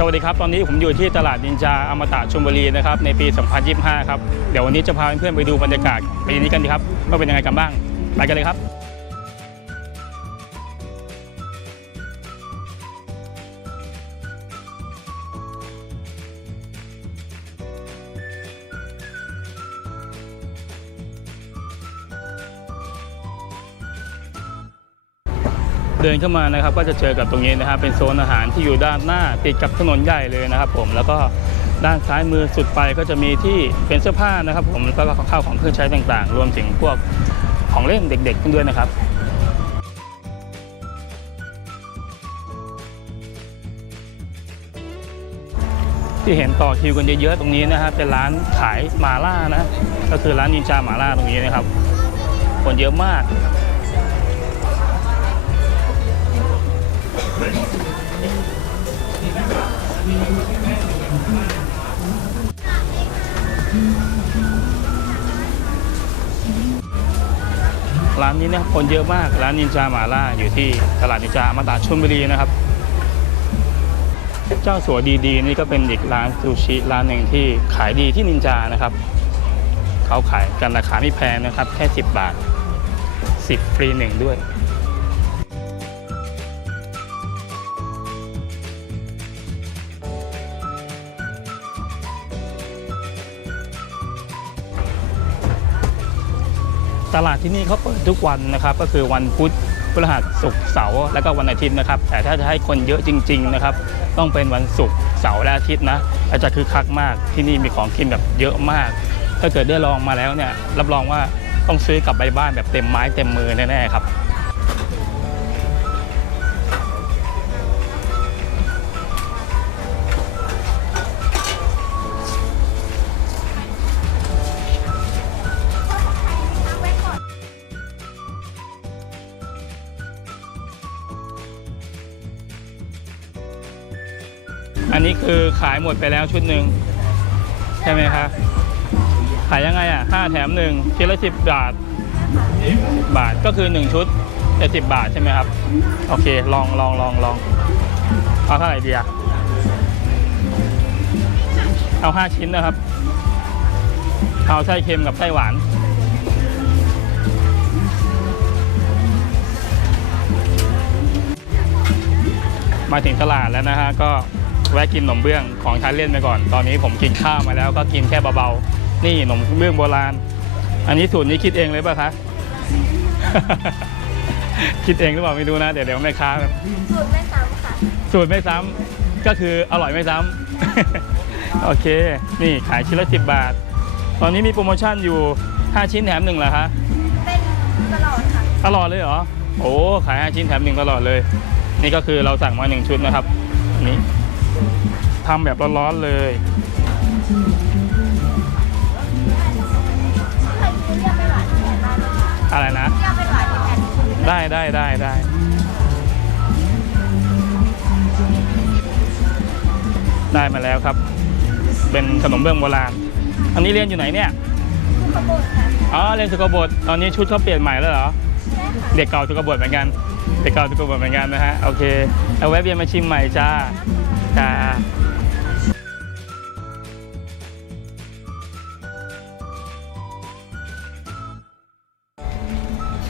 สวัสดีครับ ตอนนี้ผมอยู่ที่ตลาดนินจาอมตะชลบุรีนะครับในปี 2025 ครับ เดี๋ยววันนี้จะพาเพื่อนๆไปดูบรรยากาศปีนี้กันดีครับว่าเป็นยังไงกันบ้าง ไปกันเลยครับ เดินเข้ามานะครับก็จะเจอกับตรงนี้นะครับเป็นโซนอาหารที่อยู่ด้านหน้าติดกับถนนใหญ่เลยนะครับ ผมแล้วก็ด้านซ้ายมือสุดไปก็จะมีที่เป็นเสื้อผ้านะครับ ผมแล้วก็ข้าวของเครื่องใช้ต่างๆ รวมถึงพวกของเล่นเด็กๆด้วยนะครับที่เห็นต่อคิวกันเยอะๆตรงนี้นะครับเป็นร้านขายหมาล่านะ ก็คือร้านนินจาหมาล่าตรงนี้นะครับ คนเยอะมาก ร้านนี้เนี่ยคนเยอะมาก ร้านนินจาหมาล่าอยู่ที่ตลาดนินจามาตาชลบุรีนะครับ เจ้าสัวดีๆ นี่ก็เป็นอีกร้านซูชิร้านหนึ่งที่ขายดีที่นินจานะครับ เขาขายกันราคาไม่แพงนะครับ แค่ 10 บาท 10 ฟรีหนึ่งด้วย ตลาดที่นี่เขาเปิดทุกวันนะครับ ก็คือวันพุธพฤหัสศุกร์เสาร์และก็วันอาทิตย์นะครับ แต่ถ้าจะให้คนเยอะจริง ๆนะครับ ต้องเป็นวันศุกร์เสาร์และอาทิตย์นะอาจจะคือคักมากที่นี่มีของกินแบบเยอะมาก ถ้าเกิดได้ลองมาแล้วเนี่ยรับรองว่าต้องซื้อกลับไปบ้านแบบเต็มไม้เต็มมือแน่ๆครับ อันนี้คือขายหมดไปแล้วชุดหนึ่งใช่ไหมคะขายยังไงอะห้าแถมหนึ่งชิ้นละสิบบาทบาทก็คือหนึ่งชุดจะสิบบาทใช่ไหมครับ โอเค ลองลองลองลองเอาเท่าไหร่ดีอะเอาห้าชิ้นนะครับ เอาไส้เค็มกับไส้หวานมาถึงตลาดแล้วนะฮะก็ แวะกินขนมเบื้องของทานเล่นไปก่อน ตอนนี้ผมกินข้าวมาแล้วก็กินแค่เบาๆ นี่ขนมเบื้องโบราณ อันนี้สูตรนี้คิดเองเลยป่ะคะ คิดเองหรือเปล่าไม่รู้นะ เดี๋ยวเดี๋ยวแม่ค้าแบบสูตรไม่ซ้ำค่ะ สูตรไม่ซ้ำก็คืออร่อยไม่ซ้ำโอเค นี่ขายชิ้นละสิบบาท ตอนนี้มีโปรโมชั่นอยู่ 5 ชิ้นแถมหนึ่งเหรอคะ เป็นตลอดค่ะ ตลอดเลยเหรอ โอ้ ขาย 5 ชิ้นแถมหนึ่งตลอดเลย นี่ก็คือเราสั่งมาหนึ่งชุดนะครับอันนี้ ทำแบบร้อนๆเลยใครซื้อเรียกไปหวานแทนได้ไหมคะอะไรนะเรียกไปหวานแทนได้ได้ได้ได้ได้มาแล้วครับ เป็นขนมเบื้องโบราณ อันนี้เรียนอยู่ไหนเนี่ยขบวนค่ะอ๋อเรียนสุขบดตอนนี้ชุดเขาเปลี่ยนใหม่แล้วเหรอใช่ค่ะเด็กเก่าสุขบดเหมือนกัน เด็กเก่าสุขบดเหมือนกันนะฮะ โอเค เอาแวะเวียนมาชิมใหม่จ้าจ้า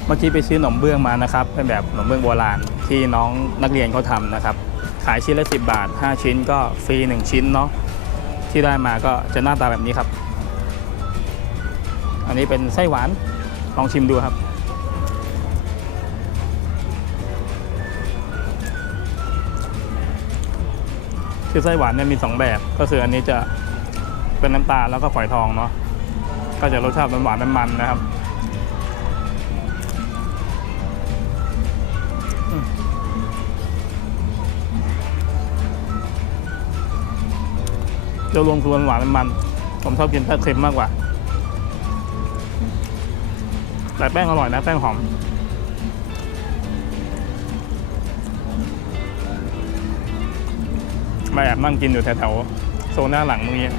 เมื่อกี้ไปซื้อขนมเบื้องมานะครับเป็นแบบขนมเบื้องโบราณที่น้องนักเรียนเขาทำนะครับ ขายชิ้นละ 10 บาท 5 ชิ้นก็ฟรี 1 ชิ้นเนาะที่ได้มาก็จะหน้าตาแบบนี้ครับ อันนี้เป็นไส้หวานลองชิมดูครับ คือไส้หวานเนี่ยมี 2 แบบก็คืออันนี้จะเป็นน้ำตาลแล้วก็ฝอยทองเนาะก็จะรสชาติหวานๆมันๆนะครับ จะรวมคือหวานมันผมชอบกินแป้งเค็มมากกว่า แต่แป้งอร่อยนะ แป้งหอม มาแอบนั่งกินอยู่แถวๆโซนหน้าหลังเมื่อกี้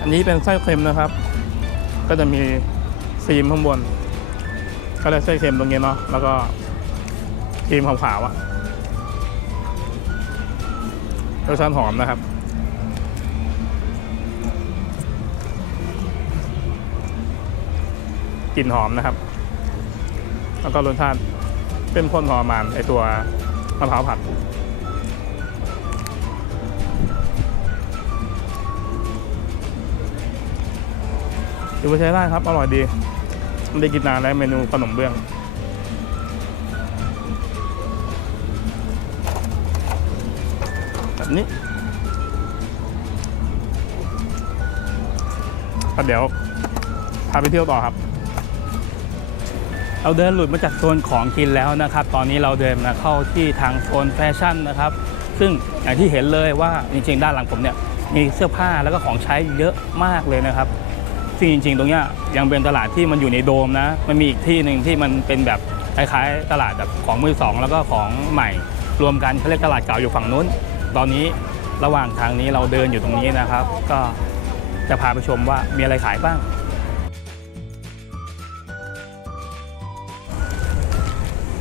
อันนี้เป็นไส้เค็มนะครับ ก็จะมีฟิล์มข้างบน ก็ได้ไส้เค็มตรงนี้เนาะ แล้วก็ครีมขาวๆอะ รสชาติหอมนะครับ กลิ่นหอมนะครับ แล้วก็รสชาติเป็นพ่นพอประมาณไอตัวมะพร้าวผัดถือว่าใช้ได้ครับ อร่อยดี ไม่ได้กินนานแล้วเมนูขนมเบื้อง แบบนี้ก็เดี๋ยวพาไปเที่ยวต่อครับ เราเดินหลุดมาจากโซนของกินแล้วนะครับ ตอนนี้เราเดินมาเข้าที่ทางโซนแฟชั่นนะครับ ซึ่งอย่างที่เห็นเลยว่าจริงๆ ด้านหลังผมเนี่ยมีเสื้อผ้าแล้วก็ของใช้เยอะมากเลยนะครับ ซึ่งจริง ๆ ตรงนี้ยังเป็นตลาดที่มันอยู่ในโดมนะ มันมีอีกที่หนึ่งที่มันเป็นแบบคล้ายๆตลาดแบบของมือสองแล้วก็ของใหม่ รวมกันเขาเรียกตลาดเก่าอยู่ฝั่งนู้น ตอนนี้ระหว่างทางนี้เราเดินอยู่ตรงนี้นะครับ ก็จะพาไปชมว่ามีอะไรขายบ้าง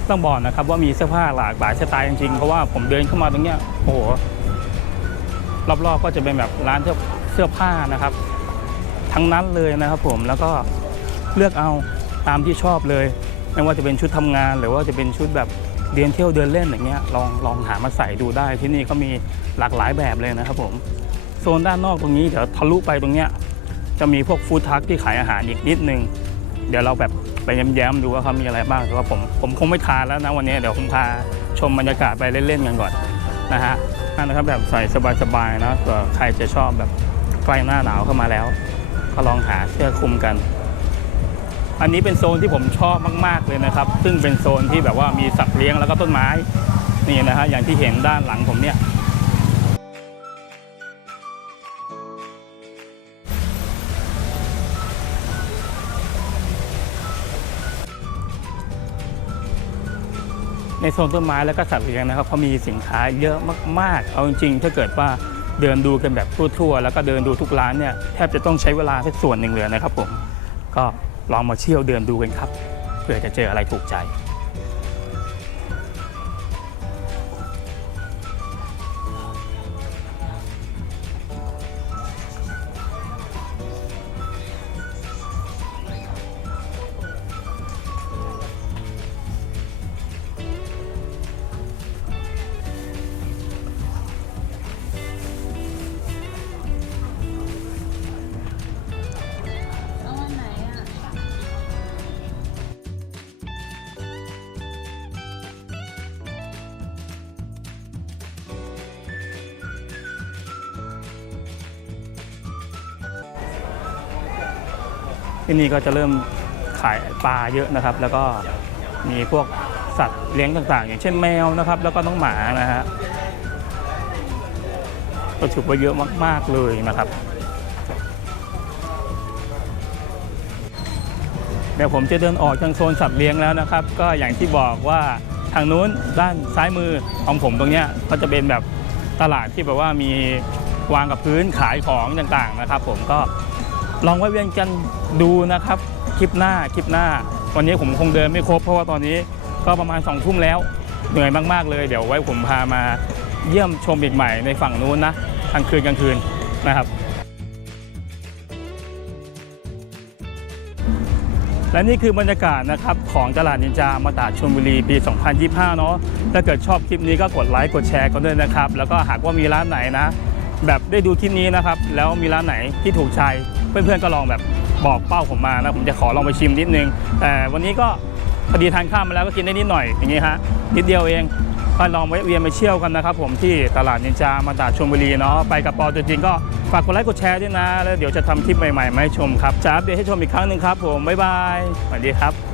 ต้องบอกนะครับว่ามีเสื้อผ้าหลากหลายสไตล์จริงๆ เพราะว่าผมเดินเข้ามาตรงเนี้ยโอ้โหรอบๆก็จะเป็นแบบร้านเสื้อเสื้อผ้านะครับ ทั้งนั้นเลยนะครับผมแล้วก็เลือกเอาตามที่ชอบเลย ไม่ว่าจะเป็นชุดทำงาน หรือว่าจะเป็นชุดแบบ เดินเที่ยวเดินเล่นอย่างเงี้ยลองลองหามาใส่ดูได้ที่นี่ก็มีหลากหลายแบบเลยนะครับผมโซนด้านนอกตรงนี้เดี๋ยวทะลุไปตรงเนี้ยจะมีพวกฟู้ดทัคที่ขายอาหารอีกนิดนึง เดี๋ยวเราแบบไปแย้มๆดูว่าเขามีอะไรบ้างแต่ว่าผมผมคงไม่ทานแล้วนะวันนี้เดี๋ยวผมพาชมบรรยากาศไปเล่นๆกันก่อนนะฮะนั่นนะครับแบบใส่สบายๆนะเผื่อใครจะชอบแบบใกล้หน้าหนาวเข้ามาแล้ว ก็ลองหาเสื้อคลุมกัน อันนี้เป็นโซนที่ผมชอบมาก ๆเลยนะครับ ซึ่งเป็นโซนที่แบบว่ามีสัตว์เลี้ยงแล้วก็ต้นไม้นี่นะฮะอย่างที่เห็นด้านหลังผมเนี่ยในโซนต้นไม้แล้วก็สัตว์เลี้ยงนะครับเขามีสินค้าเยอะมาก ๆ เอาจริงๆ ถ้าเกิดว่าเดินดูกันแบบทั่ว ๆ แล้วก็เดินดูทุกร้านเนี่ยแทบจะต้องใช้เวลาสักส่วนหนึ่งเลยนะครับผมก็ ลองมาเที่ยวเดินดูกันครับเพื่อจะเจออะไรถูกใจ ที่นี่ก็จะเริ่มขายปลาเยอะนะครับ แล้วก็มีพวกสัตว์เลี้ยงต่างๆ อย่างเช่นแมวนะครับ แล้วก็น้องหมานะฮะก็ถือว่าเยอะมาก ๆ เลยนะครับ เดี๋ยวผมจะเดินออกจากโซนสัตว์เลี้ยงแล้วนะครับ ก็อย่างที่บอกว่าทางนู้นด้านซ้ายมือของผมตรงเนี้ยก็จะเป็นแบบตลาดที่แบบว่ามีวางกับพื้นขายของต่างๆนะครับ ผมก็ ลองแวะเวียนกันดูนะครับ คลิปหน้าคลิปหน้า วันนี้ผมคงเดินไม่ครบ เพราะว่าตอนนี้ก็ประมาณ2องทุ่มแล้วเหนื่อยมากๆเลย เดี๋ยวไว้ผมพามาเยี่ยมชมอีกใหม่ในฝั่งนู้นนะกลางคืนกลางคืนนะครับและนี่คือบรรยากาศนะครับของตลาดนินจามาตาชลบุรีปี 2025 เนาะถ้าเกิดชอบคลิปนี้ก็กดไลค์กดแชร์กันด้วยนะครับ แล้วก็หากว่ามีร้านไหนนะ แบบได้ดูคลิปนี้นะครับ แล้วมีร้านไหนที่ถูกใจ เพื่อนๆก็ลองแบบบอกเป้าผมมานะผมจะขอลองไปชิมนิดนึง แต่วันนี้ก็พอดีทานข้าวมาแล้วก็กินได้นิดหน่อยอย่างนี้ฮะนิดเดียวเองก็ลองไว้เวียนไปเที่ยวกันนะครับผมที่ตลาดนินจามาตาชลบุรีเนาะไปกับปอตัวจริงก็ฝากกดไลค์กดแชร์ด้วยนะ แล้วเดี๋ยวจะทำคลิปใหม่ๆมาให้ชมครับจะอัปเดตให้ชมอีกครั้งหนึ่งครับผมบ๊ายบายสวัสดีครับ